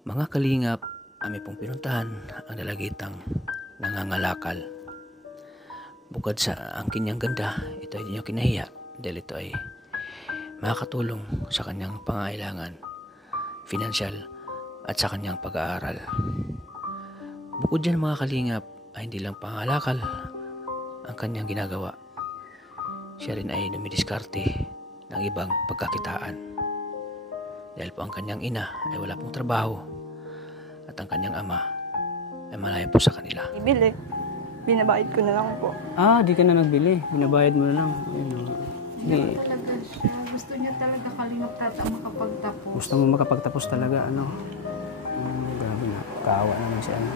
Mga kalingap, kami pong pinuntahan ang dalagitang nangangalakal. Bukod sa ang kanyang ganda, ito ay di niya kinahiya dahil ito ay makakatulong sa kanyang pangailangan, financial at sa kanyang pag-aaral. Bukod dyan mga kalingap, ay hindi lang pangalakal ang kanyang ginagawa. Siya rin ay dumidiskarte ng ibang pagkakitaan. Dahil po ang kanyang ina ay wala pong trabaho at ang kanyang ama ay malayo po sa kanila. Ibili. Binabayad ko na lang po. Di ka na nagbili. Binabayad mo na lang. Di. Talaga siya. Gusto niya talaga Kalingap Tata makapagtapos. Gusto mo makapagtapos talaga, ano? Grabe na. Kaawa naman si ano.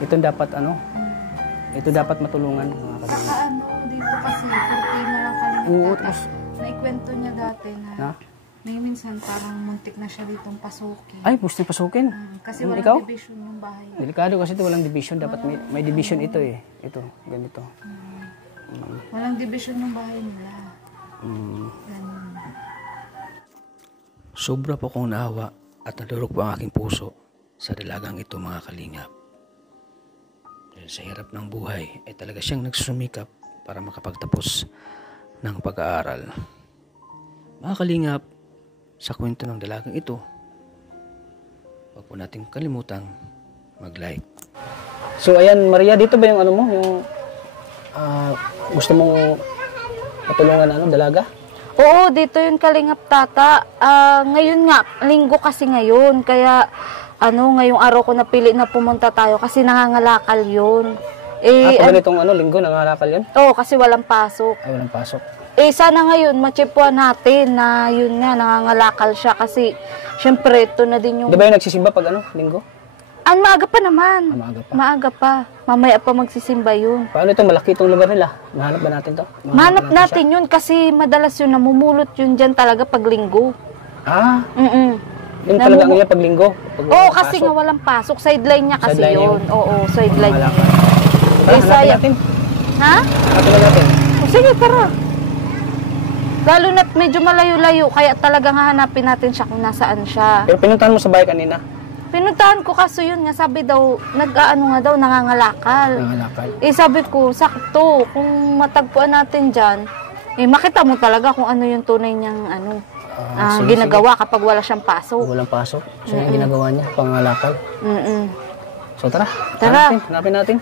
Ito dapat, ano? Ito dapat matulungan, mga Saka kalingap. dito kasi, kurti na lang Kalingap Oo, Tata. tapos, Naikwento niya dati na, na? may minsan parang muntik na siya ditong pasukin. Ay, gusto pasukin. Kasi walang Ikaw? division yung bahay. Delikado kasi ito, walang division. Dapat may division ito eh. Ito, ganito. Walang division yung bahay nila. Ganun. Sobra po kong naawa at nadurog po ang aking puso sa dalagang ito mga kalingap. Dahil sa hirap ng buhay ay talaga siyang nagsusumikap para makapagtapos ng pag-aaral. Mga kalingap, sa kwento ng dalagang ito, huwag po natin kalimutang mag-like. So, ayan, Maria, dito ba yung ano mo? Yung gusto mong matulungan ano, dalaga? Oo, dito yung Kalingap Tata. Ngayon nga, linggo kasi ngayon. Kaya, ngayong araw ko napili na pumunta tayo kasi nangangalakal yun. Pag ganitong linggo, nangalakal yan? Oo, kasi walang pasok. Ay, walang pasok. Sana ngayon, machipuan natin na yun nga, nangangalakal siya kasi syempre, ito na din yung... Di ba yung nagsisimba pag linggo? Maaga pa naman. Maaga pa. Maaga pa. Mamaya pa magsisimba yun. Paano ito? Malaki itong lugar nila. Mahanap ba natin to? Mahanap natin yun kasi madalas yun namumulot yun dyan talaga pag linggo. Yun talaga ang pag linggo? Oo, kasi nga walang pasok. Sideline niya kasi Sideline yun. Oo, sideline niya. Hanapin natin. Ha? Hanapin natin. Sige, tara. Lalo na't medyo malayo-layo, kaya talagang hahanapin natin siya kung nasaan siya. Pero pinuntahan mo sa bahay kanina? Pinuntahan ko kaso yun nga, sabi daw, nangangalakal. Nangangalakal. Sabi ko, sakto, kung matagpuan natin dyan, makita mo talaga kung ano yung tunay niyang ginagawa kapag wala siyang pasok. Walang pasok. So, yung ginagawa niya, pangangalakal. So, tara. Tara. Hanapin natin.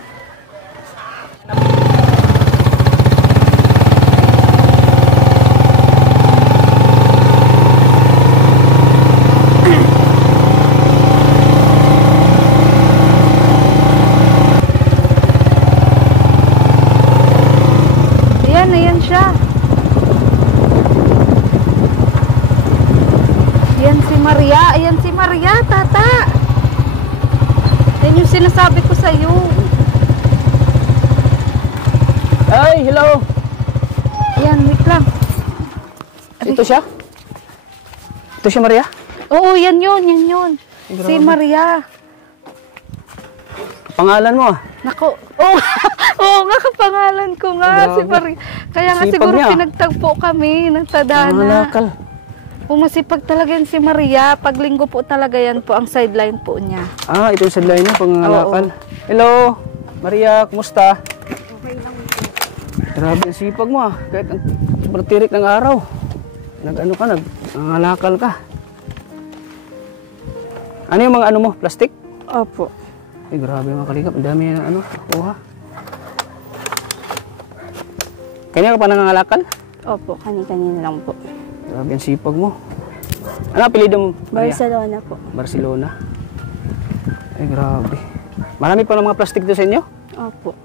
Ayan siya. Ayan si Maria, Tata. Yan yung sinasabi ko sa'yo. Ay, hello. Ayan, wait lang. Ito siya? Ito siya, Maria? Oo, yan yun. Si Maria. Pangalan mo Nako, oo nga, kapangalan ko nga, si Maria. Kaya nga Sipag siguro niya. Pinagtagpo kami ng Tadhana. Pangangalakal. Masipag talaga yan si Maria. Pag linggo po talaga yan po ang sideline po niya. Ito yung sideline niya, pangangalakal. Hello, Maria, kumusta? Okay lang po. Grabe ang sipag mo Kahit ang sobrang tirik ng araw. Nangangalakal ka. Ano yung mga mo? Plastic? Opo. Ay, grabe mga kaligap. Ang dami na kuha. Kanya ka pa nangangalakal? Opo, kani-kanina lang po. Grabe ang sipag mo. Ano apelido mo, Maria? Barcelona po. Barcelona. Ay, grabe. Marami pa ng mga plastic doon sa inyo? Opo.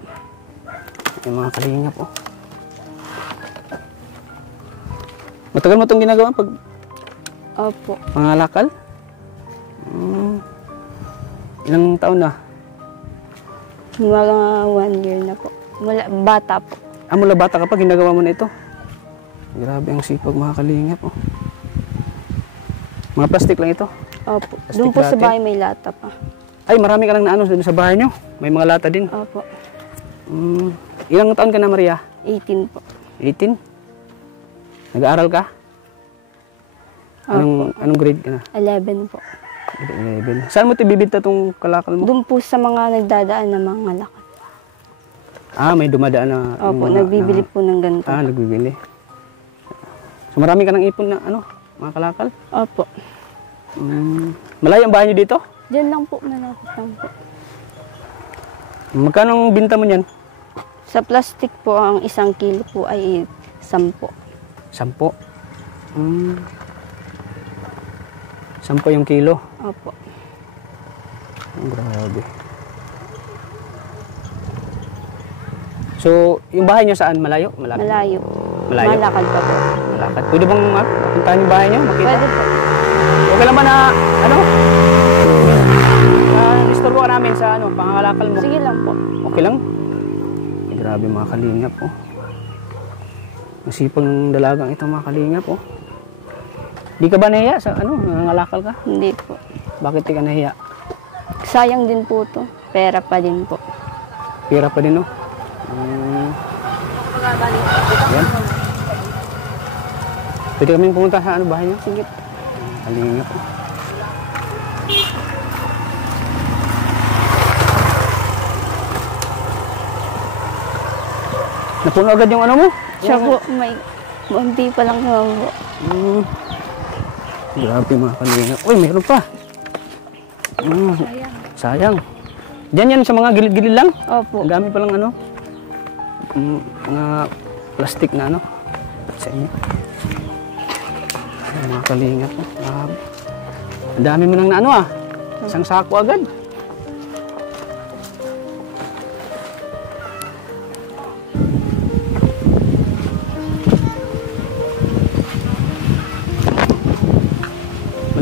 Yung mga kalingap, Matagal mo itong ginagawa pag Opo. mangalakal? Ilang taon na? Mga 1 year na po. Bata po. Mula bata ka pa, ginagawa mo na ito? Grabe ang sipag mga kalingap, Mga plastic lang ito? Opo. Plastic Doon po sa dati? bahay may lata pa. Ay, marami ka nang naano doon sa bahay nyo. May mga lata din. Opo. Ilang taon ka na, Maria? 18 po. 18? Nag-aaral ka? Anong grade ka na? 11 po. 11. Saan mo ibibenta tong kalakal mo? Doon po sa mga nagdadaan na mga lakad. May dumadaan na... Opo, nagbibili po ng ganito. Nagbibili. So marami ka ng ipon na mga kalakal? Opo. Malayo ang bahay niyo dito? Diyan lang po, malapit lang po. Magkano ang binta mo niyan? Sa plastic po, ang 1 kilo po ay 10. 10. 10 yung kilo. Opo. Grabe. So, yung bahay niyo saan? Malayo? Malapit? Malayo. Malayo? Malakad pa po. Malakad. Pwede bang mapuntahan yung bahay niyo? Makita? Pwede po. Okay lang ba na, istorbo ka namin sa pangangalakal mo? Sige lang po. Okay lang? Grabe mga kalingap, Masipag ng dalagang ito mga kalingap, Di ka ba nahiya sa nangangalakal ka? Hindi po. Bakit di ka nahiya? Sayang din po to. Pera pa din po. Pira pa din, Yan. Pwede kami pumunta sa bahay niyo? Sige. Kalingap, Napuno agad yung mo? Siya po, may munti pa lang naman po. Grabe mga kalingap. Uy, meron pa. Sayang. Diyan yan sa mga gilid-gilid lang? Opo. Ang dami palang mga plastic na sa inyo. Ay, mga kalingap. Ang dami mo nang isang sako agad.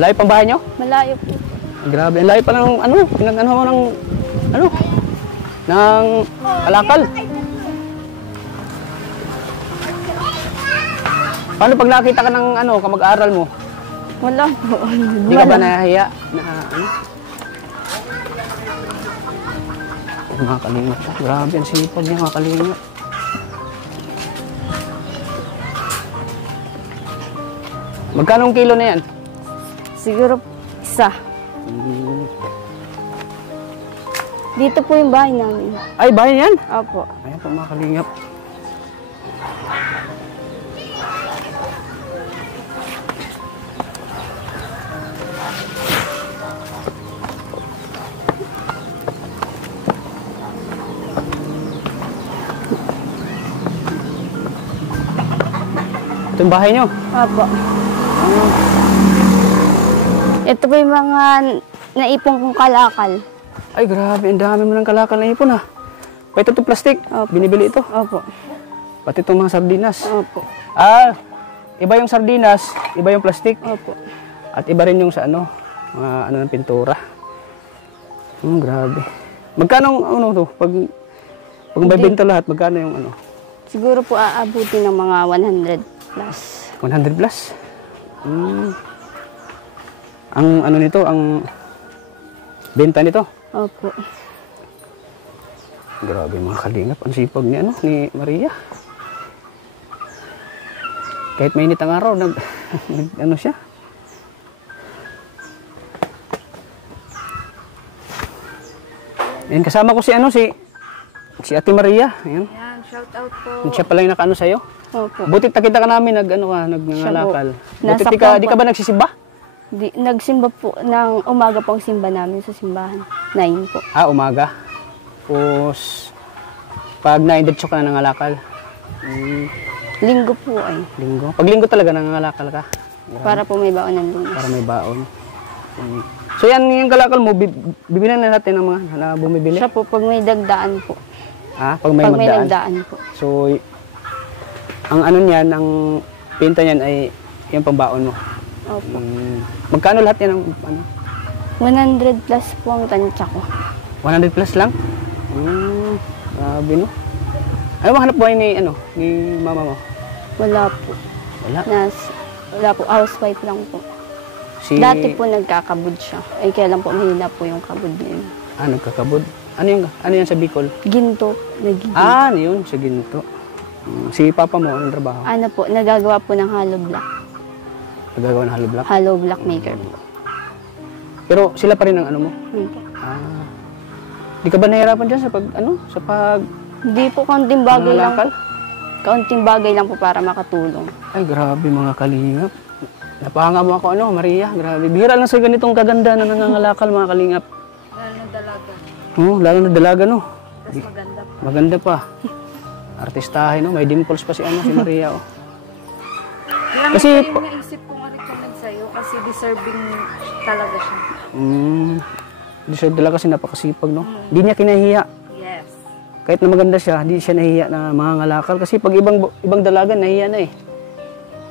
Malayo pang bahay nyo? Malayo po. Grabe, ang layo pa ng pinag-ano ng kalakal. Paano pag nakita ka ng kamag-aral mo? Wala po. Hindi ka ba nahiya na mga kalingap? Grabe, ang sipag niya mga kalingap. Magkano ang kilo na yan? Siguro 1. Dito po yung bahay namin. Ay, bahay yan? Opo. Ayan po mga kalingap. Ito yung bahay nyo? Opo. Ito po yung mga naipong kong kalakal. Ay, grabe. Ang dami mo ng kalakal na ipon, Pati ito plastic. Opo. Binibili ito. Opo. Pati itong mga sardinas. Opo. Iba yung sardinas, iba yung plastic. Opo. At iba rin yung sa mga ng pintura. Grabe. Magkano to? Pag mabibenta lahat, magkano yung Siguro po aabuti ng mga 100 plus. 100 plus? Ang nito, ang benta nito? Opo. Grabe mga kalingap. Ang sipag ni ni Maria. Kahit mainit ang araw, siya. Ayan, kasama ko si si Ate Maria. Ayan. Yan, shout out po. Siya pala yung nakaano sa'yo. Opo. Butit nakita ka namin nagngalakal. Nasa Butit di ka ba nagsisimba? Nagsimba po ng umaga pong simba namin sa simbahan. 9 po. Umaga. Tapos, pag 9, diretso ka na nangalakal. Linggo po ay. Linggo. Pag linggo talaga nangangalakal ka. Para po may baon ng lunes. Para may baon. So yan yung kalakal mo, bibilan na natin ng mga na bumibili. Siya po pag may dagdaan po. Pag may Pag may magdaan. nagdaan po. So, ang niyan, ang pinta niyan ay yung pambaon mo. Opo. Magkano lahat yan ang 100 plus po ang tansya ko. 100 plus lang? Grabe no. Ano bang hanap buhay ni mama mo? Wala po. Wala. Wala po. Housewife lang po. Dati po nagkakabud siya. Ay kaya lang po mahina po yung kabud niya. Nagkakabud? Ano yan sa Bicol? Ginto. Nagiging. Ano yun? Sa ginto. Si papa mo, anong trabaho? Ano po, nagagawa po ng hollow block. Nagagawa ng hollow block? Hollow block maker po. Pero sila pa rin ang ano mo? Yun po. Ah. Di ka ba nahihirapan dyan sa Hindi po, kaunting bagay lang po. Nangangalakal? Kaunting bagay lang po para makatulong. Ay, grabe mga kalingap. Napahanga mo ako, Maria. Grabe. Bihira lang sa ganitong kaganda na nangangalakal, mga kalingap. Lalo na dalaga. Lalo na dalaga, no? Mas maganda pa. Maganda pa. Artistahe, no? May dimples pa si Maria, oh. Kaya Kasi kasi yung naisip kong recommend sa'yo kasi deserving talaga siya. Deserve talaga kasi napakasipag, no? Hindi niya kinahiya. Yes. Kahit na maganda siya, hindi siya nahiya na mangangalakal. Kasi pag ibang dalaga, nahiya na eh.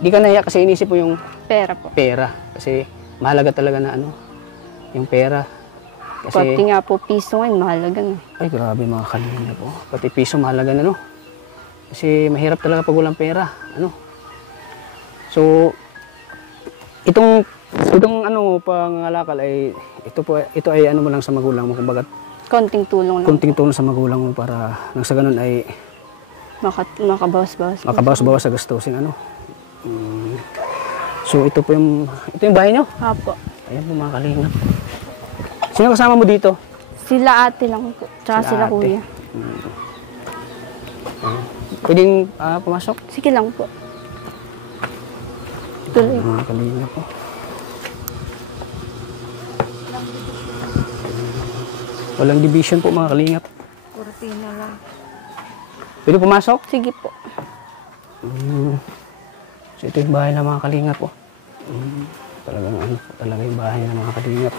Hindi ka nahiya kasi inisip mo yung Pera po. pera. Kasi mahalaga talaga na yung pera. Kasi, Pati nga po, piso ngayon, mahalaga na. ay grabe mga kalingap po. Pati piso mahalaga na, no? Kasi mahirap talaga pag walang pera. So, itong pangangalakal ay, ito ay ano mo lang sa magulang mo. Kumbaga, Konting tulong lang. kunting tulong sa magulang mo para nang sa ganun ay Makabawas-bawas. makabawas-bawas sa gastusin, So, ito yung bahay nyo. Apo. Ayan po mga kalingap. Sino kasama mo dito? Sila ate lang po. Tsaka Sila sila ate. kuya. Pwedeng pumasok? Sige lang po. Tuloy. Mga kalingap po. Walang division po mga kalingap. Kurtina lang. Pwede pumasok? Sige po. So ito yung bahay ng mga kalingap po. Talagang talaga yung bahay ng mga kalingap.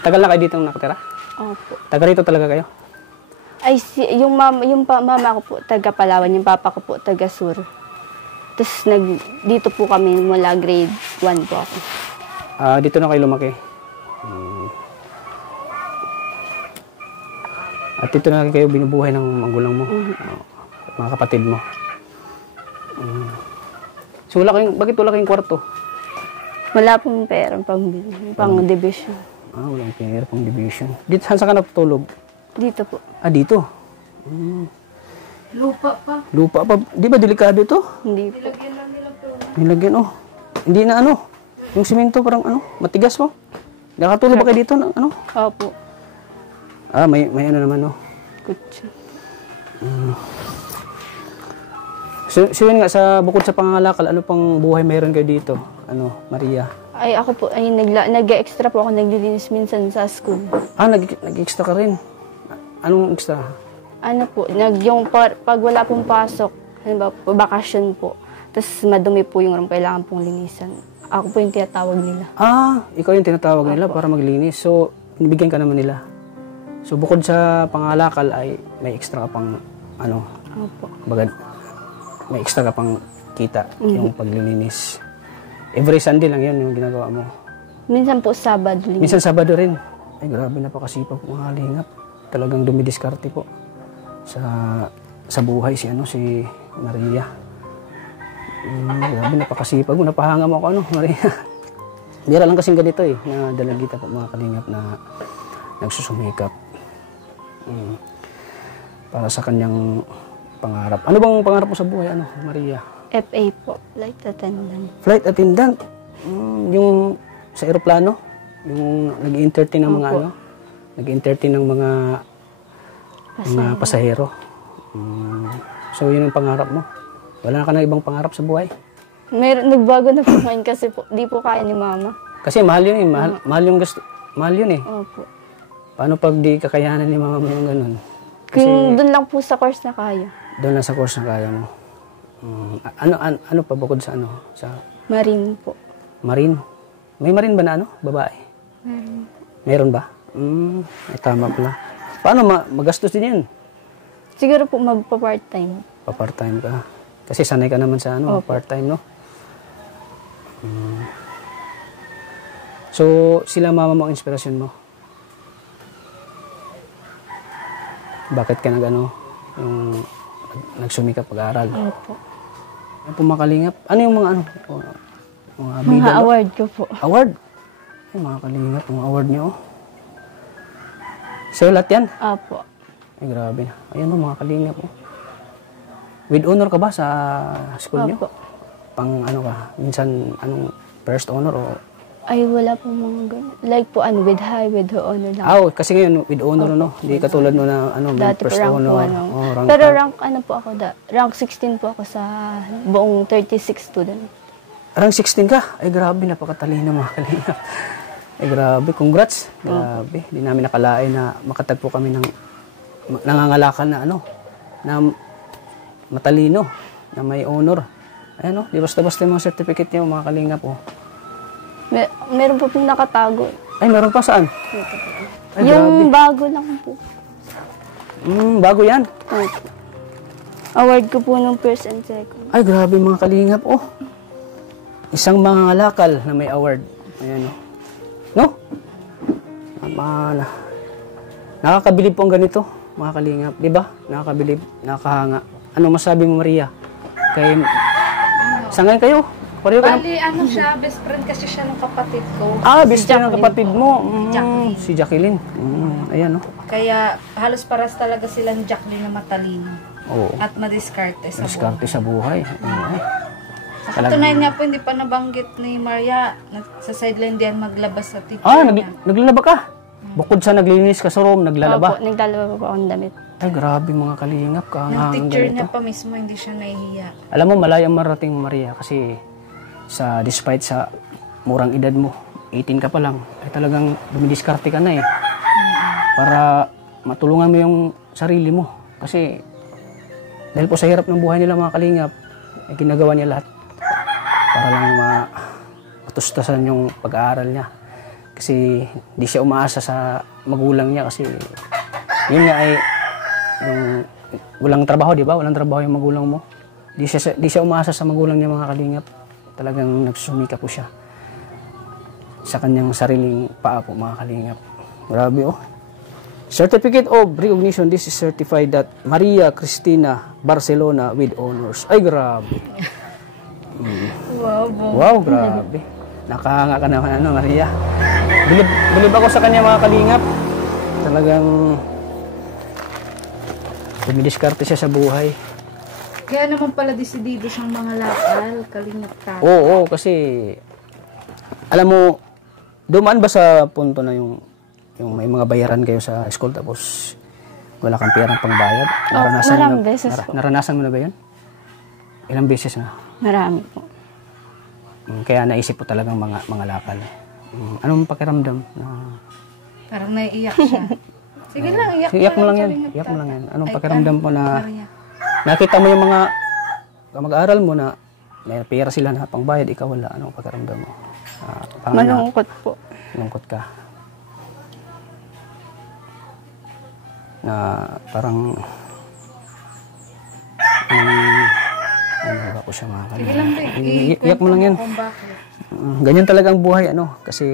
Tagal na kayo dito nakatira? Opo. Taga rito talaga kayo? Ay, yung mama ko po, taga Palawan. Yung papa ko po, taga Sur. Tapos dito po kami mula grade 1 po ako. Dito na kayo lumaki? At dito na kayo binubuhay ng magulang mo? Mga kapatid mo? So bakit wala kayong kwarto? Wala pong pera pang division. Walang pera pang division. Dito, saan ka natutulog? Dito po. Dito. Lupa pa. Lupa pa. Di ba delikado ito? Hindi po. Lagyan lang nila to. Nilagyan, Hindi na yung simento parang matigas mo. Nakatulog ba kayo dito? Opo. May ano naman, Kutsa. So yun nga, bukod sa pangangalakal, ano pang buhay mayroon kayo dito? Maria? Ay, ako po, nag-extra po ako, naglilinis minsan sa school. Nag-extra ka rin. Anong extra? Ano po, pag wala pong pasok, halimbawa po, bakasyon po, tapos madumi po yung room, kailangan pong linisan. Ako po yung tinatawag nila. Ikaw yung tinatawag nila para maglinis. So, binibigyan ka naman nila. So, bukod sa pangalakal ay may extra ka pang, Opo. may extra ka pang kita yung paglilinis. Every Sunday lang yun yung ginagawa mo. Minsan po Sabado. Minsan Sabado rin. Ay, grabe, napakasipag mga kalingap. Talagang dumidiskarte po sa buhay si Maria. Grabe, napakasipag mo. Napahanga mo ako, Maria. Bira lang kasing ganito na dalagita po mga kalingap na nagsusumikap. Para sa kanyang pangarap. Ano bang pangarap mo sa buhay, Maria? FA po, flight attendant. Flight attendant? Yung sa eroplano? Yung nag-entertain ng mga nag-entertain ng mga pasahero. So, yun ang pangarap mo? Wala ka na ibang pangarap sa buhay? Nagbago na po ngayon kasi po, di po kaya ni mama. Kasi mahal yun mahal yung gusto. Mahal yun Opo. Paano pag di kakayanan ni mama mo yung ganun? Kasi Kung doon lang po sa course na kaya. doon lang sa course na kaya mo. Ano pa bukod sa sa Marine po. marine? May marine ba na babae? Meron. Meron ba? Ay, tama pala. Paano magastos din yan? Siguro po magpa-part-time. Pa-part-time ka. Kasi sanay ka naman sa part-time, no? So, sila mama mo ang inspirasyon mo? Bakit ka yung nagsumikap pag-aaral? Opo. Ay, pumakalingap. Ano yung mga mga Mga bida, no? award ko po. Award? Ay, mga kalingap, mga award niyo. Sa'yo lahat yan? Opo. Ay, grabe na. Ayan mga kalingap. With honor ka ba sa school niyo? Opo. Pang ka? Minsan, first honor o Ay, wala po mga ganun. Like po, with high, with honor lang. Kasi ngayon, with honor, no? Hindi katulad no na, may Dati po first rank honor. po, ano. Rank Pero one. rank, po ako, rank 16 po ako sa buong 36 student. Rank 16 ka? Ay, grabe, napakatalino mga kalingap. Ay, grabe, congrats. Grabe, hindi namin nakalain na makatagpo kami ng nangangalakan na na matalino, na may honor. Ayan, di basta-basta yung mga certificate niya, mga kalingap, Meron po pong nakatago. Ay, meron pa saan? Ay, Yung bago lang po. Bago yan. Award ko po nung first and second. Ay, grabe mga kalingap, Isang mga ngalakal na may award. Ayan, no? Nakakabilib po ang ganito, mga kalingap. Di ba? Nakakabilib, nakakahanga. Ano masabi mo, Maria? Sangay kayo? Pareho kayo? Bali, siya, best friend kasi siya ng kapatid ko. Best friend ng kapatid mo. Si Jacqueline. Ayan, Kaya halos paras talaga silang Jacqueline na matalino. Oo. At madiskarte sa Diskarte sa buhay. Sa katunayan nga po, hindi pa nabanggit ni Maria. Sa sideline diyan maglabas sa teacher niya. Naglalaba ka? Bukod sa naglinis ka sa room, naglalaba? Opo, naglalaba po akong damit. Ay, grabe mga kalingap. Ng teacher niya pa mismo, hindi siya nahihiya. Alam mo, malayang marating, Maria, kasi despite sa murang edad mo, 18 ka pa lang, ay talagang dumidiskarte ka na para matulungan mo yung sarili mo. Kasi dahil po sa hirap ng buhay nila mga kalingap, ay ginagawa niya lahat para lang matustasan yung pag-aaral niya. Kasi di siya umaasa sa magulang niya kasi yun nga ay yung walang trabaho, di ba? Walang trabaho yung magulang mo. Di siya umaasa sa magulang niya mga kalingap. Talagang nagsusumika po siya sa kanyang sariling paa po mga kalingap. Grabe Certificate of Recognition. This is certified that Maria Cristina Barcelona with honors. Ay, grabe. Wow, grabe. Nakahanga ka naman, Maria. Bilib ako sa kanya mga kalingap. Talagang dumidiskarte siya sa buhay. Kaya naman pala desidido siyang mga lakal, kalingap tayo. Oo, kasi alam mo, dumaan ba sa punto na yung may mga bayaran kayo sa school tapos wala kang perang pangbayad? Maraming beses po. Naranasan mo na ba yun? Ilang beses na? Marami po. Kaya naisip po talagang mga lakal. Anong pakiramdam? Parang naiiyak siya. Sige lang, Iyak mo lang yan. Iyak mo lang yan. Anong pakiramdam po na nakita mo yung mga mag-aaral mo na may pera sila na pangbayad, ikaw wala. Anong pakiramdam mo? Malungkot po. Malungkot ka. Na parang ano ko siya mga Sige lang, iyak mo lang yan. Ganyan talaga ang buhay, kasi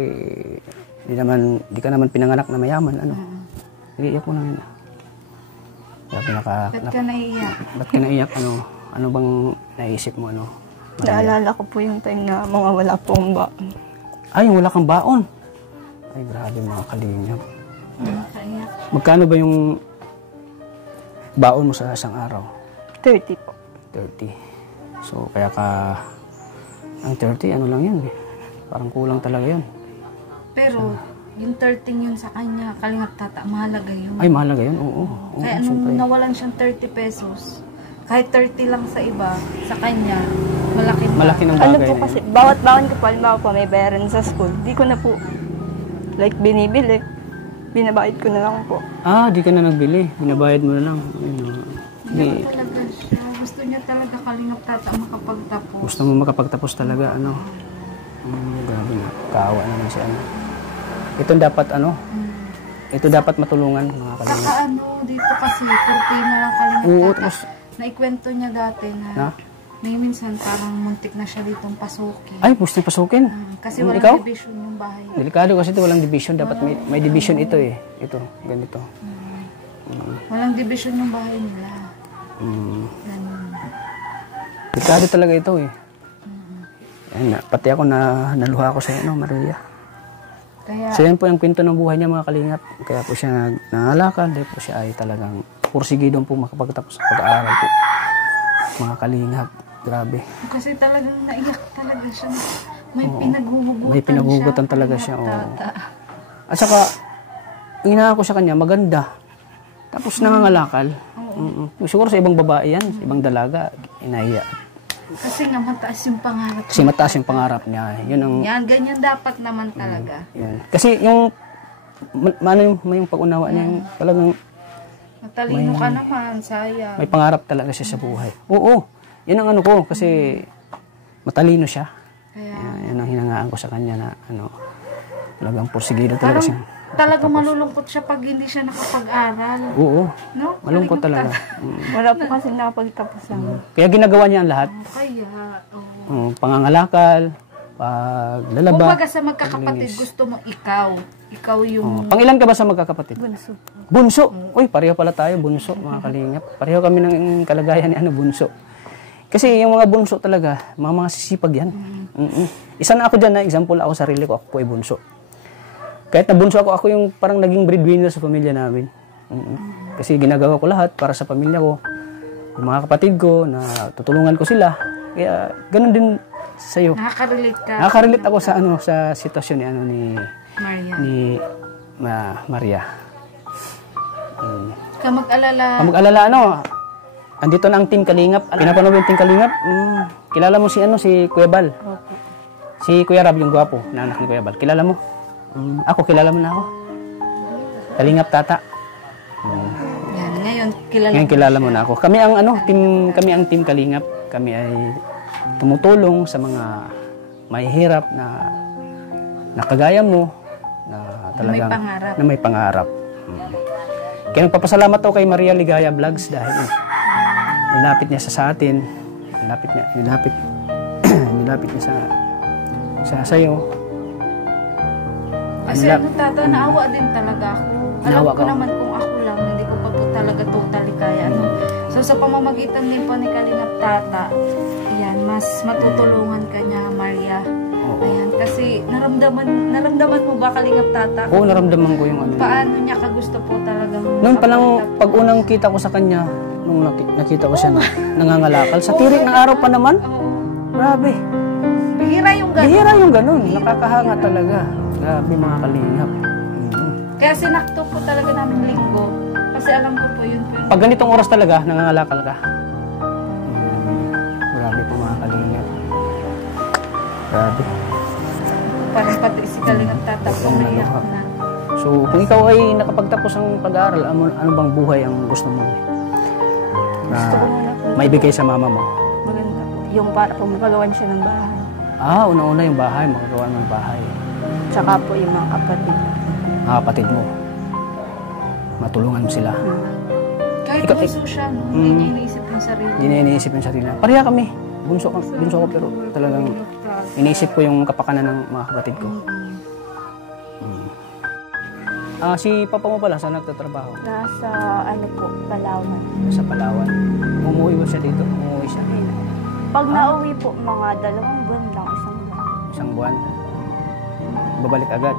di ka naman pinanganak na mayaman, iyak mo lang yan. Ba't ka naiiyak? Ba't ka naiyak? Ano bang naisip mo, Naalala ko po yung time na mga wala pong baon. Ay, wala kang baon. Ay, grabe mga kalingap. Magkano ba yung baon mo sa isang araw? 30 po. 30. So, kaya ang 30, ano lang yan Parang kulang talaga yun. Pero, yung 13 yun sa kanya, kalingap tata, mahalaga yun. Ay, mahalaga yun, oo. Kaya nung nawalan siyang 30 pesos, kahit 30 lang sa iba, sa kanya, malaki ng bagay Ano po kasi, bawat baon ko po, halimbawa po, may bayaran sa school, di ko na po, binibili. Binabayad ko na lang po. Di ka na nagbili. Binabayad mo na lang. Hindi talaga siya. Gusto niya talaga kalingap tata makapagtapos. Gusto mo makapagtapos talaga, grabe na. Kaawa naman siya, Ito dapat, ito dapat matulungan, mga kalingap. Saka dito kasi, 40 na lang kalingap Oo, tata. tapos, Naikwento niya dati na may minsan parang muntik na siya ditong pasukin. ay, gusto niya pasukin. Kasi walang Ikaw? division yung bahay. Delikado kasi ito, walang division. Dapat may division ito Ito, ganito. Walang division yung bahay nila. Ganun. Delikado talaga ito Ayan, pati ako naluha ako sa Maria. Kaya, So yan po yung kwento ng buhay niya mga kalingap. Kaya po siya nangalakal. Dahil po siya ay talagang pursigidong po makapagtapos sa pag-aaral po. Mga kalingap. Grabe. kasi talagang naiyak talaga siya. May pinaghuhugutan May pinaghuhugutan talaga siya. Oo. At saka, inaako sa kanya, maganda. Tapos nangangalakal. Siguro sa ibang babae yan, sa ibang dalaga, inahiya. Kasi nga mataas yung pangarap. Kasi mataas yung pangarap niya. Yun ang, Yan, ganyan dapat naman talaga. yan. Kasi yung, may yung pag-unawa niya, yung talagang Matalino ka naman, sayang. may pangarap talaga siya sa buhay. Oo, yun ang ano ko, kasi matalino siya. Kaya, Yan ang hinangaan ko sa kanya na, talagang porsigido talaga siya. talaga malulungkot siya pag hindi siya nakapag-aral. Oo, No? malungkot talaga. Wala po kasi nakapagtapos lang. Kaya ginagawa niya ang lahat. Kaya, oo. Pangangalakal, paglalaba. Kumbaga sa magkakapatid, gusto mo ikaw. Ikaw yung... Pangilan ka ba sa magkakapatid? Bunso. Bunso. Uy, pareho pala tayo, bunso, mga kalingap. Pareho kami ng kalagayan ni bunso. Kasi yung mga bunso talaga, mga sisipag yan. Isa na ako dyan na example ako sarili ko, ako po ay bunso. Kahit na bunso ako yung parang naging breadwinner sa pamilya namin. Kasi ginagawa ko lahat para sa pamilya ko. Yung mga kapatid ko, na tutulungan ko sila. Kaya ganun din sa'yo. Nakaka-relate ka. Nakaka-relate ako sa sa sitwasyon ni Maria. Maria. Ka mag-alala. Mag-alala andito na ang Team Kalingap. Pinapanood mo yung Team Kalingap? Kilala mo si Kuya Bal? Si Kuya Rab, yung gwapo na anak ni Kuya Bal. Kilala mo? Ako, kilala mo na ako. Kalingap Tata. Yan, ngayon Ngayon kilala mo na ako. Kami ang Team Kalingap. Kami ay tumutulong sa mga mahihirap na kagaya mo na talagang na may pangarap. Kaya nagpapasalamat ako kay Maria Ligaya Vlogs dahil nilapit niya sa atin. Nilapit niya sa iyo. Kasi tata, naawa din talaga ako. Alam Naawa ko ka? naman kung ako lang, hindi ko pa po talaga totally kaya. So sa pamamagitan din po ni Kalingap Tata, yan, mas matutulungan ka niya, Maria. Ayan, kasi naramdaman mo ba Kalingap Tata? Oo, naramdaman ko yung Paano niya kagusto po talagang... Noon pa lang, pag unang kita ko sa kanya, nung nakita ko siya na nangangalakal, sa tirik ng araw pa naman, grabe. Bihira yung ganun. Nakakahanga talaga. Grabe mga kalingap. Kaya sinakto po talaga namin linggo. Kasi alam ko po yun po yun. Pag ganitong oras talaga, nangangalakal ka. Grabe po mga kalingap. Grabe. Parang pati si Kalingap Tata po naiyak na. So, kung ikaw ay nakapagtapos ng pag-aaral, ano bang buhay ang gusto mo? Gusto ko muna po. Maibigay sa mama mo? Maganda po. Yung para po magagawan siya ng bahay. Una-una yung bahay, makagawa ng bahay. Tsaka po yung mga kapatid. Mga kapatid mo. Matulungan mo sila. Kahit bunso siya, no? Hindi niya iniisip yung sarili. Hindi na iniisip yung sarili. Pareha kami. Bunso ko pero talagang iniisip ko yung kapakanan ng mga kapatid ko. Si papa mo pala, saan nagtatrabaho? Nasa Palawan. Sa Palawan. Umuwi ba siya dito? Umuwi siya. Pag nauwi po, mga 2 buwan lang, 1 buwan. Isang buwan. Babalik agad.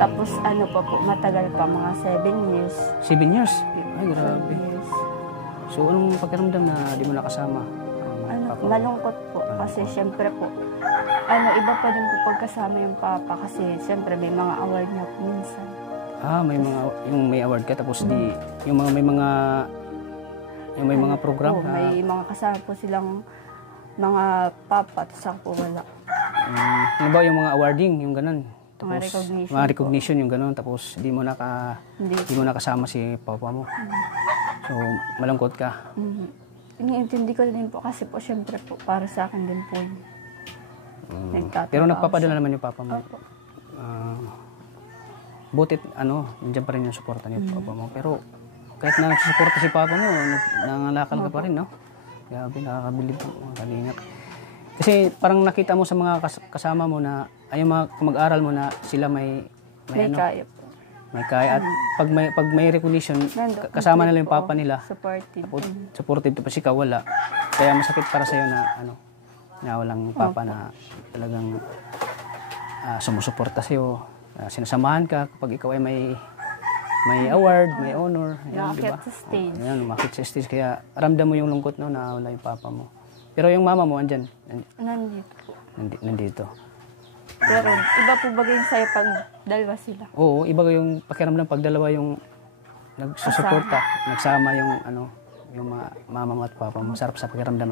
Tapos pa po, matagal pa, mga 7 years. 7 years? Ay, 7 grabe. years. So, anong pakiramdam na di mo nakasama? Malungkot po kasi syempre po, iba pa din po pagkasama yung papa kasi syempre may mga award niya po minsan. May award ka tapos yung may mga program Po, may mga kasama po silang mga papa at saka po wala. Ano ba yung mga awarding, yung ganun? Mga recognition Mga recognition yung ganun tapos di mo nakasama si papa mo. So, malungkot ka. Iniintindi ko din po kasi po syempre po para sa akin din po yun. Pero nagpapadala naman yung papa mo. Opo. Butit, nandiyan pa rin yung suporta ni papa mo. Pero kahit na nagsusuporta si papa mo, nangangalakal ka pa rin, no? Grabe, nakakabilib po, mga kalingap. Kasi parang nakita mo sa mga kasama mo na, ay yung mga mag-aral mo na sila may kaya po. May kaya. At pag may recognition, kasama nila yung papa nila. Supportive. Supportive. Tapos ikaw wala. Kaya masakit para sa'yo na, na walang papa na talagang sumusuporta sa'yo. Sinasamahan ka kapag ikaw ay may award, may honor. Ayan, Umakyat sa stage. Ayan, umakyat sa stage. Kaya ramdam mo yung lungkot na wala yung papa mo. Pero yung mama mo, andyan. Nandito po. nandito. Pero iba po bagay yung sa'yo pag dalawa sila. Oo, iba yung pakiramdam pag dalawa yung nagsusuporta, nagsama yung yung mga mama mo at papa mo. Sarap sa pakiramdam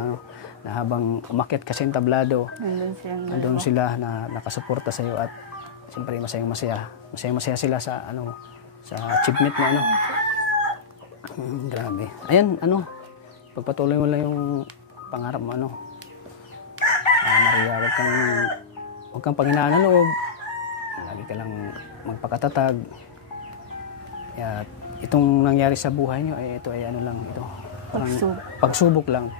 na habang umakyat kasi yung tablado, nandun sila na nakasuporta sa iyo at siyempre masaya sila sa sa achievement mo grabe. Ayan, pagpatuloy mo lang yung pangarap mo Maria, huwag kang panghinaan ng loob. Lagi ka lang magpakatatag. At itong nangyari sa buhay niyo ito ay ito. Pagsubok lang.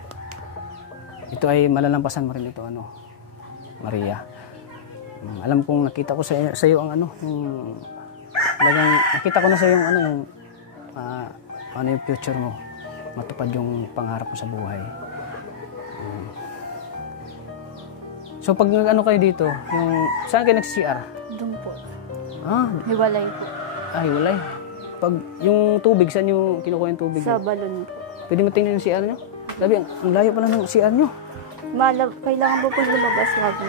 Ito ay malalampasan mo rin ito Maria. Alam kong nakita ko sa iyo ang yung talagang nakita ko na sa iyo yung yung future mo. Matupad yung pangarap mo sa buhay. So pag kayo dito, saan kayo nag-CR? Doon po. Hiwalay po. Hiwalay. Pag yung tubig, saan yung kinukuha yung tubig? Sa balon po. Pwede mo tingnan yung CR nyo? Sabi, ang layo pala ng CR nyo. Kailangan po po lumabas natin.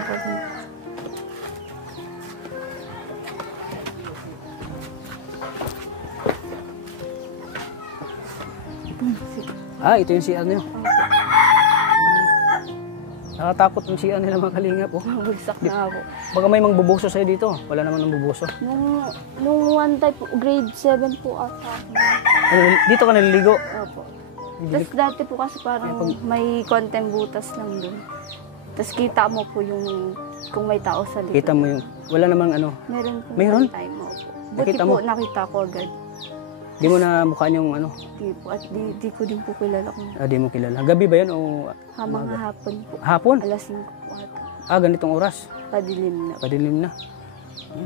Ito yung CR nyo. Nakatakot yung CR nila mga kalingap. Bugsak na ako. Baka may mangbubuso sa'yo dito. Wala naman nang bubuso. Nung one time po, grade 7 po ata. Dito ka naliligo? Opo. Tapos dati po kasi parang may konting butas lang doon. Tapos kita mo po yung kung may tao sa likod. Kita mo yung, wala namang Meron po. Meron? One time, opo. Buti po nakita ko agad. Di mo na mukhaan yung Di po. At di ko din po kilala kung di mo kilala. Gabi ba yun o? Mga hapon po. Hapon? Alas 5 po ata. Ganitong oras? Padilim na. Padilim na.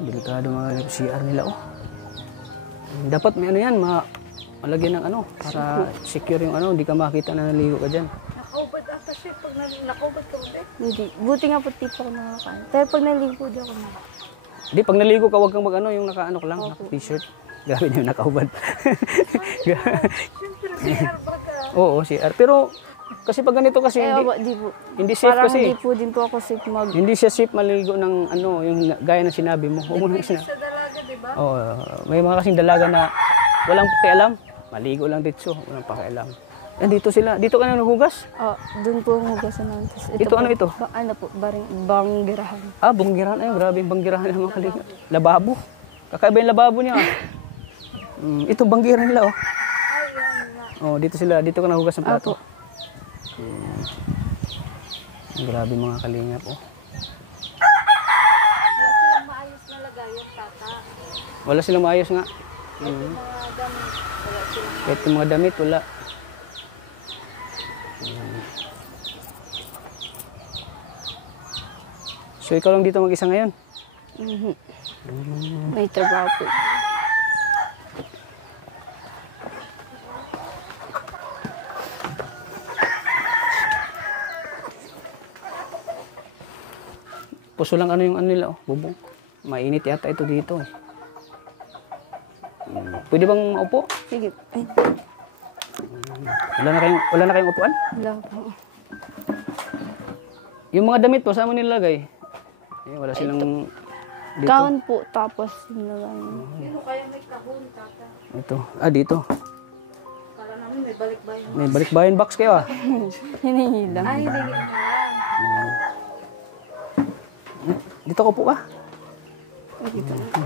Delikado mga CR nila Dapat may yan, malagyan ng para secure yung hindi ka makita na naligo ka dyan. Nakaubad ata siya. Pag nakaubad ka ba? Hindi. Buti nga po di po ako nakakain. Pero pag naligo di ako nakakain. Di, pag naligo ka, huwag kang yung naka ka lang, naka-t-shirt. Grabe niyo, nakaubad. Oo, CR. Pero, kasi pag ganito kasi, hindi safe parang kasi. Hindi po din po ako safe Hindi siya safe maligo ng yung gaya ng sinabi mo. Huwag mo nang sa dalaga, di ba? Oo, may mga kasing dalaga na walang pakialam. Maligo lang dito, walang pakialam. Dito sila. Dito ka na naghugas? Doon po ang hugasan namin. Ito po, ito? Banggirahan. Banggirahan. Grabe yung banggirahan ng mga kalinga. Lababo. Kakaiba yung lababo niya. Ito, banggirahan nila, dito sila. Dito ka nahugas ng plato. Grabe mga kalingap, Wala silang maayos na lagayan, tata. Wala silang maayos nga. Kahit yung mga damit, wala. So, ikaw lang dito mag-isa ngayon? May trabaho po. Puso lang yung nila, bubong. Mainit yata ito dito. Pwede bang maupo? Sige. Wala na kayong upuan? Wala po. Yung mga damit po, saan mo nilagay? Wala silang dito. Kahon po, tapos nilagay. Sino kaya may kahon, tata? Ito. Dito. Kala namin may balikbayan. May balikbayan box kayo Hinihila. Ay, hindi nga. Dito ko po ka. Dito na.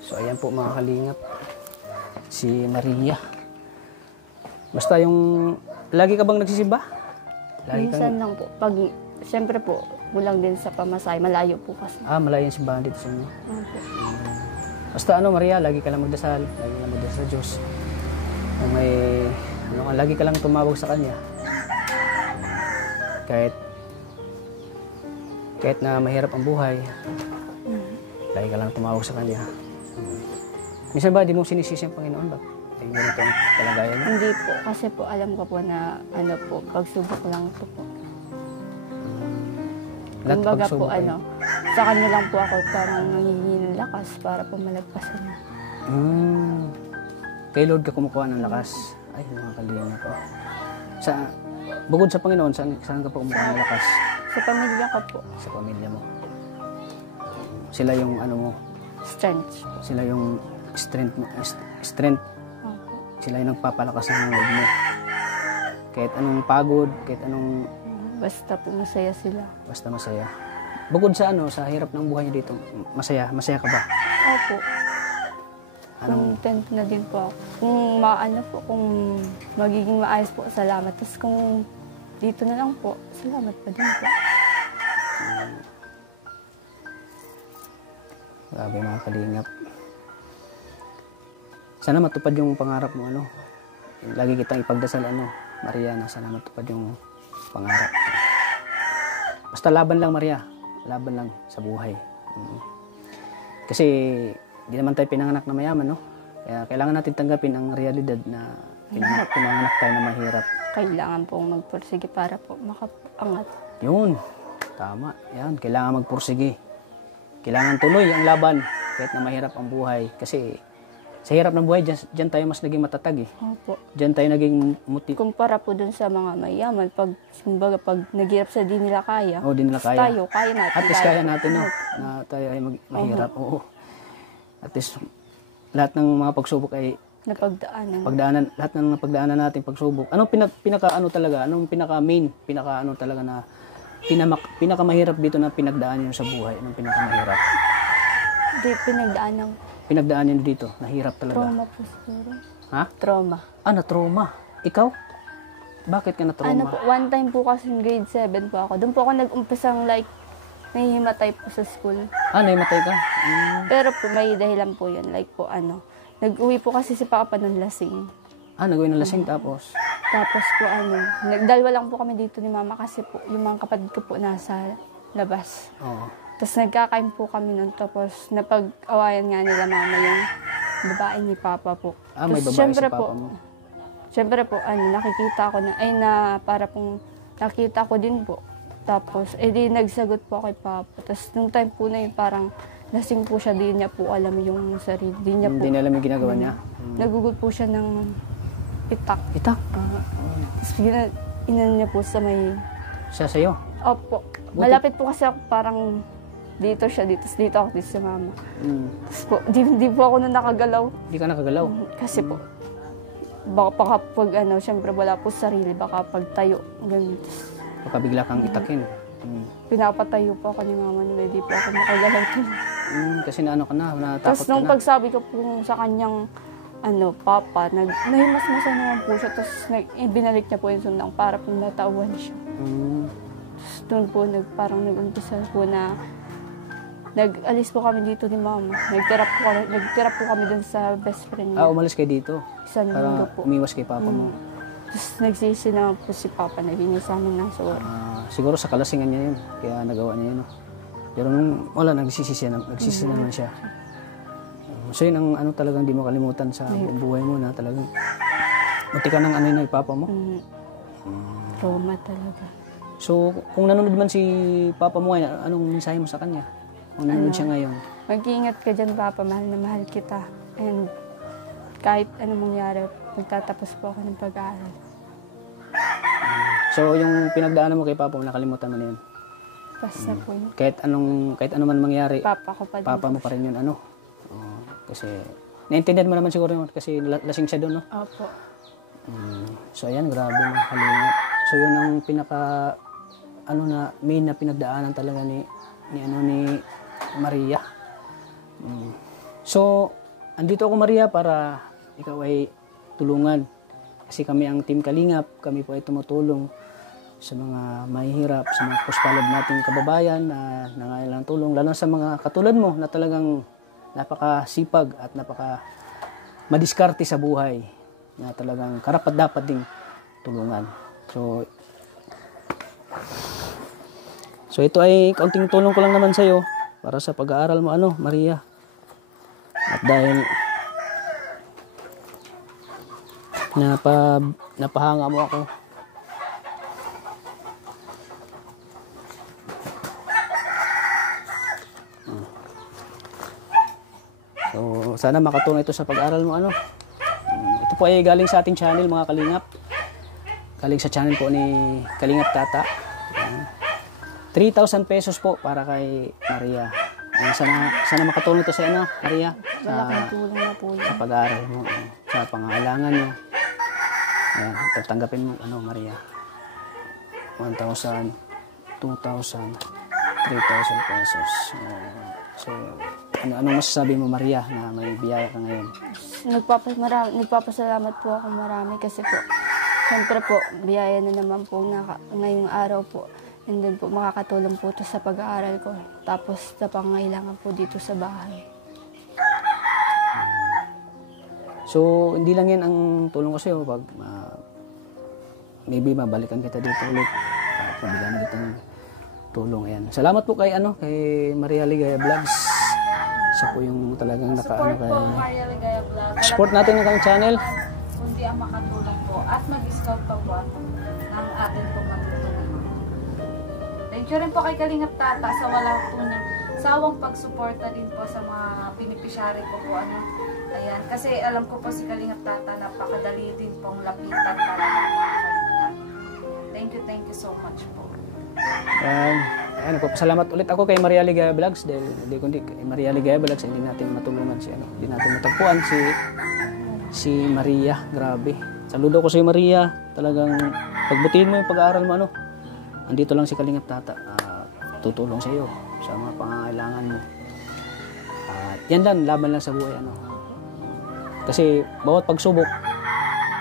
So ayan po mga kalingap. Si Maria. Basta yung, lagi ka bang nagsisimba? Minsan lang po. Siyempre po, kulang din sa pamasahe. Malayo po kasi. Malayo yung simbahan dito sa inyo. Opo. Basta Maria, lagi ka lang magdasal. Lagi ka lang magdasal sa Diyos. Kung may, lagi ka lang tumawag sa Kanya. Kahit na mahirap ang buhay, lagi ka lang tumawag sa Kanya. Minsan ba, di mo sinisisi ang Panginoon ba? Ay, ganito ang kalagayan mo? Hindi po. Kasi po, alam ko po na, pagsubok lang ito po. Kumbaga po, sa kanya lang po ako parang nangihingi ng lakas para po malagpasan niya. Kay Lord ka kumukuha ng lakas. Ay, mga kalingap po. Bukod sa Panginoon, saan ka po kumukuha ng lakas? Sa pamilya ko po, Sa pamilya mo. Sila yung ano mo, strength. sila yung strength. Opo. Sila yung nagpapalakas ng loob mo. Kahit anong pagod, kahit anong Basta po masaya sila. basta masaya. Bukod sa sa hirap ng buhay niyo dito, masaya ka ba? Opo. Content na din po ako. Kung maano po, kung magiging maayos po, salamat. Tapos kung dito na lang po, salamat pa din po. Grabe mga kalingap. Sana matupad yung pangarap mo, Lagi kitang ipagdasal, Maria, na sana matupad yung pangarap. Basta laban lang, Maria. Laban lang sa buhay. Kasi di naman tayo pinanganak na mayaman, Kaya kailangan natin tanggapin ang realidad na pinanganak tayo na mahirap. Kailangan pong magpursige para po makaangat. Yun. Tama. Yan. Kailangan magpursige. Kailangan tuloy ang laban kahit na mahirap ang buhay. Kasi sa hirap ng buhay, dyan tayo mas naging matatag eh. Opo. Dyan tayo naging Kumpara po dun sa mga mayaman, pag naghirap sa di nila kaya, di nila kaya. tayo, kaya natin. At least kaya natin, na tayo ay mahirap. Oo. At least lahat ng mga pagsubok ay Napagdaanan. lahat ng napagdaanan natin pagsubok. Anong talaga? Anong pinaka talaga na pinakamahirap dito na pinagdaan niyo sa buhay? Anong pinakamahirap? Di pinagdaanan. Pinagdaan niyo dito, nahirap talaga. Trauma po siguro. Ha? Trauma. Na-trauma. Ikaw? Bakit ka na-trauma? One time po kasi grade 7 po ako. Doon po ako nag-umpisang nahihimatay po sa school. Nahimatay ka? Pero po may dahilan po yun. Nag-uwi po kasi si Papa ng lasing. Nag-uwi ng lasing tapos? Tapos po nagdalwa lang po kami dito ni Mama kasi po yung mga kapatid ko po nasa labas. Oo. Tapos nagkakain po kami nun. Tapos napag-awayan nga nila Mama yung babae ni Papa po. May Tapos, babae si Papa mo? Siyempre po, nakikita ko para pong nakita ko din po. Tapos, di nagsagot po kay Papa. Tapos, nung time po na yun, parang lasing po siya, di niya po alam yung sarili. Di niya po, Hindi niya alam yung ginagawa niya? nagugod po siya ng itak. Itak? Tapos, inan niya po sa may... Siya sa'yo? Opo. Malapit po kasi ako, parang dito siya, dito ako, dito sa Mama. Tapos po, di po ako na nakagalaw. Hindi ka nakagalaw? Kasi po, baka pag syempre wala po sarili, baka pag tayo, ganun. Baka bigla kang itakin. Pinapatayo po ako ni Mama nila, di po ako nakagalaw. Kasi natakot Tapos ka nung na. pagsabi ko po sa kanyang, Papa, nahimas-masan naman po siya, tapos binalik niya po yung sundang para po natawan siya. Tapos doon po, parang nag-umpisa po na, nag-alis po kami dito ni Mama. Nagtira po kami dun sa best friend niya. Umalis kayo dito? Isang linggo Para po. umiwas kay Papa mo? Tapos nagsisi naman po si Papa, naging sa amin ng sorry. Siguro sa kalasingan niya yun, kaya nagawa niya yun. Pero nung wala, nagsisisi naman siya. So yun ang talagang di mo kalimutan sa buhay mo na talagang munti ka ng ng Papa mo. Trauma talaga. So kung nanonood man si Papa mo ngayon, anong mensahe mo sa kanya? Kung nanonood siya ngayon? Mag-iingat ka dyan, Papa. Mahal na mahal kita. And kahit anong mangyari, magtatapos po ako ng pag-aaral. So yung pinagdaanan mo kay Papa mo, nakalimutan mo na yun? Basta po yun. Kahit ano man mangyari, Papa ko pa din. Papa mo pa rin yun, kasi naintindihan mo naman siguro yun kasi lasing siya doon, no? Opo. So ayan, grabe mga kalingap. So yun ang pinaka main na pinagdaanan talaga ni Maria. So andito ako, Maria, para ikaw ay tulungan. Kasi kami ang Team Kalingap, kami po ay tumutulong sa mga mahihirap, sa mga puspalad nating kababayan na nangailangan ng tulong, lalo sa mga katulad mo na talagang napakasipag at madiskarte sa buhay, na talagang karapat-dapat ding tulungan. So ito ay kaunting tulong ko lang naman sa iyo para sa pag-aaral mo, Maria. At dahil napahanga mo ako, so So, sana makatulong ito sa pag-aaral mo, ano. Ito po ay galing sa ating channel, mga kalingap. Galing sa channel po ni Kalingap Tata. Ayan. 3,000 pesos po para kay Maria. Ayan, sana makatulong ito sa ano, Maria. Malaking tulong na po Sa yun. pag-aaral mo, sa pangangailangan mo. Ayan, tatanggapin mo, ano, Maria. 1,000, 2,000, 3,000 pesos. So, anong masasabi mo, Maria, na may biyaya ka ngayon? Nagpapasalamat po ako marami kasi po, siyempre po, biyaya na naman po ngayong araw po. And then po, makakatulong po ito sa pag-aaral ko. Tapos sa pangangailangan po dito sa bahay. So, hindi lang yan ang tulong ko sa'yo. Pag maybe mabalikan kita dito ulit. Pabigyan kita ng tulong. Ayan. Salamat po kay Maria Ligaya Vlogs. Siya po yung talagang Support po, Maria Ligaya Vlog. support natin ng kanyang channel. Kundi ang makatulong po. At mag-scout pa po ang atin pong matutulungan. Thank you rin po kay Kalingap Tata sa wala po niyang sawang pagsuporta din po sa mga beneficiary ko po. Ayan. Kasi alam ko po si Kalingap Tata napakadali din pong lapitan para ng mga kalingap. Thank you so much po. Ayan, nagpapasalamat ulit ako kay Maria Ligaya Vlogs dahil hindi kundi kay Maria Ligaya Vlogs hindi natin matulungan hindi natin matagpuan si Maria. Grabe. Saludo ko sa Maria. Talagang pagbutihin mo yung pag-aaral mo, andito lang si Kalingap Tata. Tutulong sa iyo sa mga pangangailangan mo. Yan lang, laban lang sa buhay, Kasi bawat pagsubok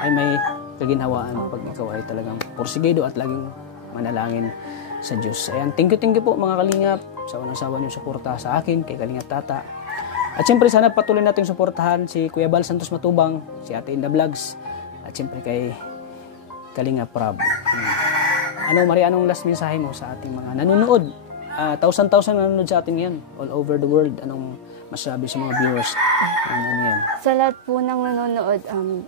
ay may kaginhawaan pag ikaw ay talagang porsigido at laging manalangin sa Diyos. Ayan, thank you po mga kalingap sa walang sawa niyong suporta sa akin, kay Kalingap Tata. At siyempre sana patuloy natin suportahan si Kuya Bal Santos Matubang, si Ate Inda Vlogs, at siyempre kay Kalingap Rob. Maria, anong last mensahe mo sa ating mga nanonood? Thousand nanonood sa atin ngayon, all over the world. Anong masasabi sa mga viewers? Yan? Sa lahat po ng nanonood,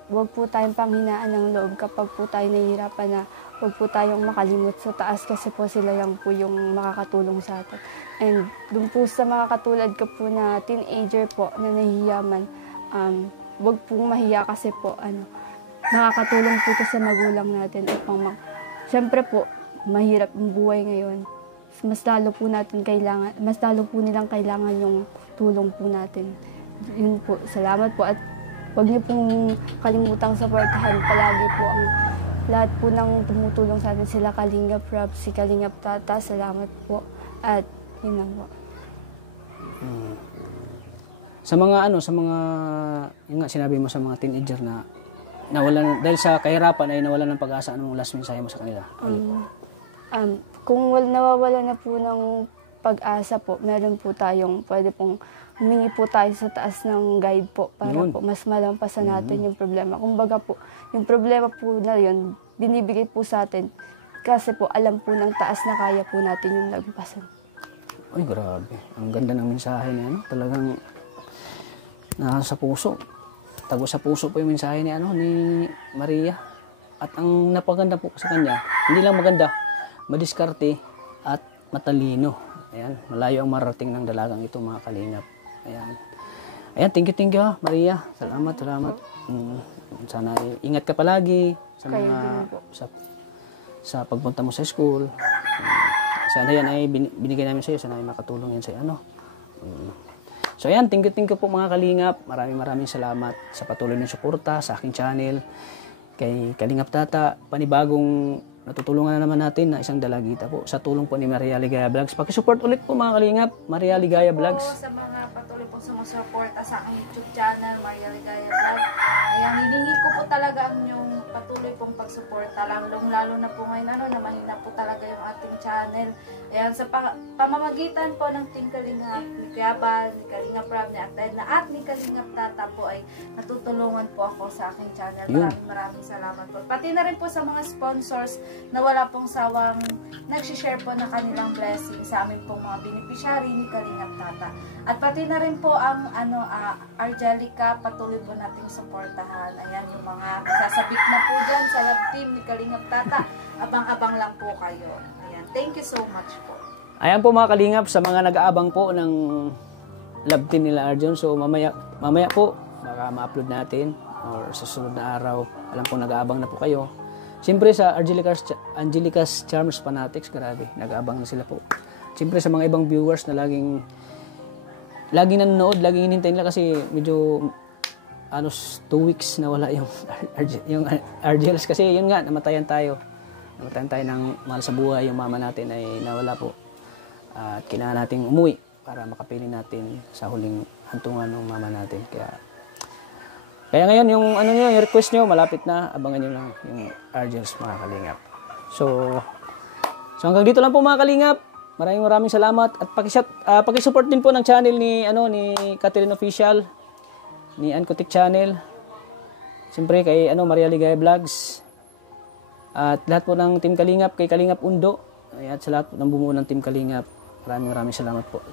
huwag po tayong panghinaan ng loob kapag po tayo nahihirapan na huwag po tayong makalimot sa taas kasi po sila lang po yung makakatulong sa atin. And dun po sa mga katulad ko po na teenager po na nahihiyaman, huwag pong mahiya kasi po nakakatulong po ito sa magulang natin. Siyempre po, mahirap ang buhay ngayon. Mas lalo po nilang kailangan yung tulong po natin. Yun po, salamat po at huwag niyo pong kalimutang supportahan palagi po ang lahat po ng tumutulong sa atin, sila Kalingap Rob, si Kalingap Tata, salamat po. At yun lang po. Sa mga yung nga sinabi mo sa mga teenager na nawalan dahil sa kahirapan ay nawalan ng pag-asa, anong last mensahe mo sa kanila? Kung nawawala na po ng pag-asa po, meron po tayong pwede pong humingi po tayo sa taas ng guide po para po mas malampasan natin yung problema. Kumbaga po, yung problema po na yun, binibigay po sa atin kasi po alam po ng taas na kaya po natin yung lampasan. Ay, grabe. Ang ganda ng mensahe niya, Talagang nasa puso. Tago sa puso po yung mensahe ni Maria. At ang napaganda po sa kanya, hindi lang maganda, madiskarte at matalino. Ayan, malayo ang marating ng dalagang ito, mga kalingap. Ayan, thank you Maria. Salamat. Sana ingat ka palagi sa pagpunta mo sa school. Sana yan ay binigay namin sa iyo, sana ay makatulong yan sa iyo. So ayan, thank you po mga kalingap. Maraming salamat sa patuloy ng suporta sa aking channel. Kay Kalingap Tata, panibagong natutulungan na naman natin na isang dalagita po sa tulong po ni Maria Ligaya Vlogs. Pakisupport ulit po mga kalingap, Maria Ligaya Vlogs. Sa mga patuloy pong sumusuporta sa aking YouTube channel, Maria Ligaya Vlogs. Ayan, hiningi ko po talaga ang inyong patuloy pong pagsuporta, lalo na po ngayon na mahina po talaga yung ating channel. Ayan, sa pamamagitan po ng Team Kalingap, ni Kuya Bal, ni Kalingap Rob, ni Atedna, at ni Kalingap Tata po ay natutulungan po ako sa aking channel. Maraming salamat po. Pati na rin po sa mga sponsors na wala pong sawang nagsishare po na kanilang blessing sa amin pong mga beneficiary ni Kalingap Tata. At pati na rin po ang Arjelica, patuloy po nating suportahan. Ayan, yung mga sasabik na po dyan sa lab team ni Kalingap Tata. Abang-abang lang po kayo. Ayan, thank you so much po. Ayan po mga kalingap, sa mga nag-aabang po ng love team nila Arjun. So mamaya po baka ma-upload natin or sa susunod na araw. Alam ko nag-aabang na po kayo. Siyempre sa Angelica's Charms Fanatics, grabe, nag-aabang na sila po. Siyempre sa mga ibang viewers na laging nanonood, laging hinihintay nila kasi medyo 2 weeks na wala yung RGLs kasi yun nga, namatayan tayo ng mahal sa buhay. Yung mama natin ay nawala po at kailangan nating umuwi para makapili natin sa huling hantungan ng mama natin. Kaya ngayon yung yung request nyo malapit na, abangan nyo lang yung RGLs mga kalingap. So hanggang dito lang po mga kalingap. Maraming salamat at paki-support din po ng channel ni Catherine Official, ni Ancotic Channel. Siyempre kay Maria Ligaya Vlogs. At lahat po ng Team Kalingap, kay Kalingap Undo, at sa lahat ng bumuo ng Team Kalingap. Maraming salamat po.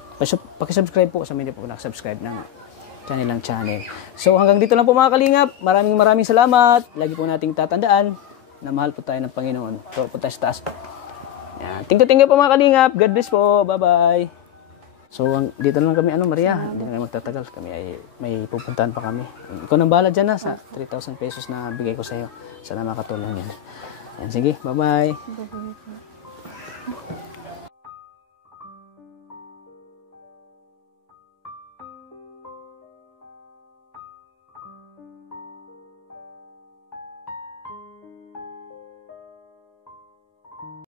Paki-subscribe po sa hindi po nakasubscribe ng channel. So hanggang dito lang po mga Kalingap. Maraming salamat. Lagi po nating tatandaan na mahal po tayo ng Panginoon. Tuwa po tayo sa taas. Tingko po mga Kalingap. God bless po. Bye-bye. So dito lang kami Maria. Hindi na kami magtatagal. Kami ay may pupuntahan pa kami. Ikaw nang bahala dyan sa 3,000 pesos na bigay ko sa iyo. Sana makatulong yan. Sige, bye-bye.